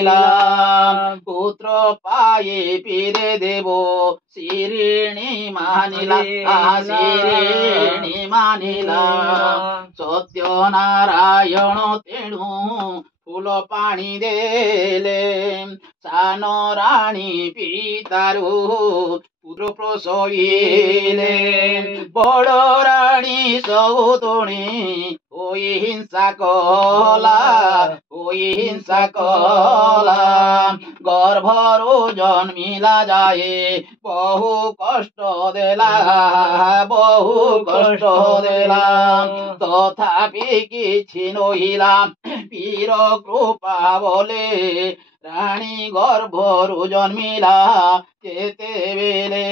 ମାନିଲା ପୁତ୍ର ପାଇ ପୀରେ ଦେବ ଶିରିଣୀ ମାନିଲା ଶିରିଣୀ ମାନିଲା ସତ୍ୟନାରାୟଣ ତେଣୁ ଫୁଲ ପାଣି ଦେଲେ ସାନ ରାଣୀ ପିତାରୁ ପୁତ୍ର ପ୍ରସଇଲେ ବଡ଼ ରାଣୀ ସଉତୁଣୀ ହୋଇ ହିଂସା କଲା ଗର୍ଭରୁ ଜନ୍ମିଲା ଯାଏ ବହୁ କଷ୍ଟ ଦେଲା ତଥାପି କିଛି ନହିଲା ପୀର କୃପା ବୋଲେ ରାଣୀ ଗର୍ଭରୁ ଜନ୍ମିଲା କେତେବେଳେ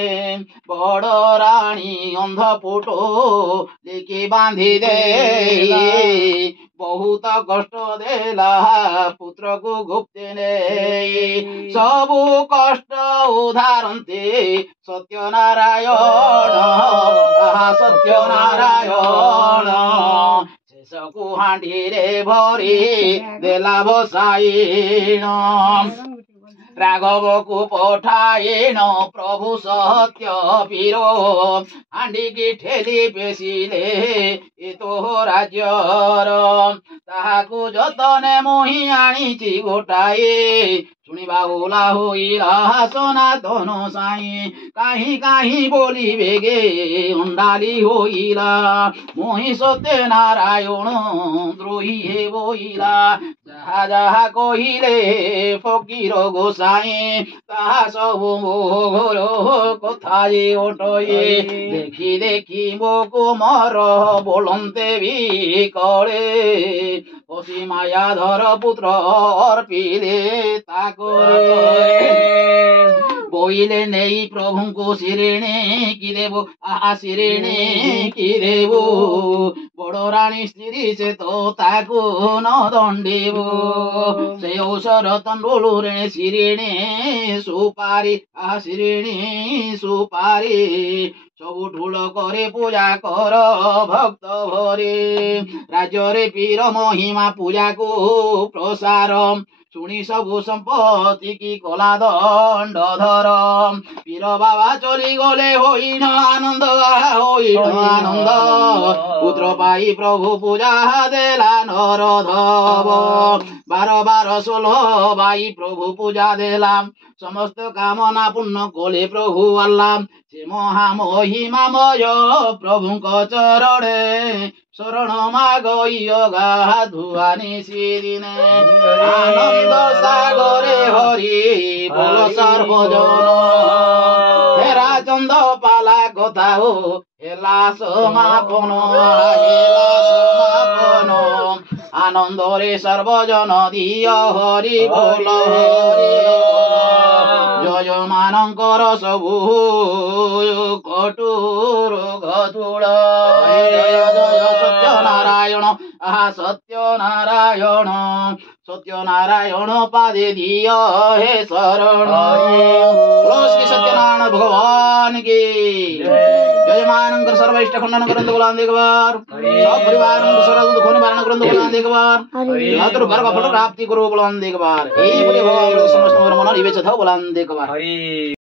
ବଡ଼ ରାଣୀ ଅନ୍ଧପୁଟ ଲିକି ବାନ୍ଧି ଦେଇ ବହୁତ କଷ୍ଟ ଦେଲା ପୁତ୍ରକୁ ଗୁପ୍ତେ ନେଇ ସବୁ କଷ୍ଟ ଉଦ୍ଧାରନ୍ତି ସତ୍ୟନାରାୟଣ ଶେଷକୁ ହାଣ୍ଡିରେ ଭରି ଦେଲା ବସାଇଣ ରାଘବକୁ ପଠାଇଣ ପ୍ରଭୁ ସତ୍ୟ ପୀର ହାଣ୍ଡିକି ଠେଲି ପେଶିଲେ ଏ ତୋ ରାଜ୍ୟର ତାହାକୁ ଯତନେ ମୁହିଁ ଆଣିଛି ଗୋଟାଏ ଶୁଣିବା ଓଲା ହୋଇଲା ସନାତନ ସାଇଁ କାହିଁ କାହିଁ ବୋଲିବେ गे ଅଣ୍ଡାଲି ହୋଇଲା ମୁହିଁ ସତ୍ୟନାରାୟଣ ଦ୍ରୋହୀ ହେ ବୋଇଲା ଯାହା ଯାହା କହିଲେ ଫକୀର ଗୋସାଇଁ ତାହା ସବୁ ମୋ ଘର କଥା ଯେ ଅଟଏ ଦେଖି ଦେଖି ମୋ କୁମର ବୋଲନ୍ତେ ବି କଳେ ଅସି ମାୟାଧର ପୁତ୍ର ଅର୍ପିଲେ ତାକରେ ବୋଇଲେ ନେଇ ପ୍ରଭୁଙ୍କୁ ଶିରିଣୀ କି ଦେବୁ ଶିରିଣୀ କି ଦେବୁ ବଡ଼ ରାଣୀ ସ୍ତ୍ରୀ ସେ ତ ତାକୁ ନ ଦଣ୍ଡିବୁ ସେ ଔଷଧ ତଣ୍ଡୁଳରେ ଶିରିଣୀ ସୁପାରି ସବୁ ଠୁଳ করে ପୂଜା କର ଭକ୍ତ ଭରେ ରାଜ୍ୟରେ ପୀର ମହିମା ପୂଜାକୁ ପ୍ରସାର ଶୁଣି ସବୁ ସମ୍ପତ୍ତି କି କଲା ଦଣ୍ଡଧର ପୀର ବାବା ଚଲିଗଲେ ହୋଇନ ଆନନ୍ଦ ପୁତ୍ର ପାଇ ପ୍ରଭୁ ପୂଜା ଦେଲା ନରଧବ 12 ବାଇ ପ୍ରଭୁ ପୂଜା ଦେଲା ସମସ୍ତ କାମନା ପୂର୍ଣ୍ଣ କଲେ ପ୍ରଭୁ ଆଲ୍ଲା ସେ ମହାମହିମାମୟ ପ୍ରଭୁଙ୍କ ଚରଣେ ଶରଣ ମାଗଇ ଗାଧୁଆ ନିଶିଦିନେ ଆନନ୍ଦ ସାଗରେ ହରି ବୋଲ ସର୍ବଜନ ହେରା ଚନ୍ଦ ପାଲା କଥା ହୋ ହେଲା ସମାପନ ଆନନ୍ଦରେ ସର୍ବଜନ ଦିଅ ହରି ବୋଲ ଜୟ ମାନଙ୍କର ସବୁ କଟୁର ଘତୁଳ ଜୟ ସତ୍ୟନାରାୟଣ ସତ୍ୟନାରାୟଣ ପାଦେ ଦିଅ ହେ ଶରଣ ଶ୍ରୀ ସତ୍ୟନାରାୟଣ ଭଗବାନ की जय ମାନଙ୍କର सर्व इष्ट खंडन करंतु बोलान एक बार सब परिवार सर्व दुख निवारण करंतु बोलान एक बार मातृ गर्भ फल प्राप्ति करो बोलान एक बार एई बोले भगवान समस्त मन इवेच था बोलान एक बार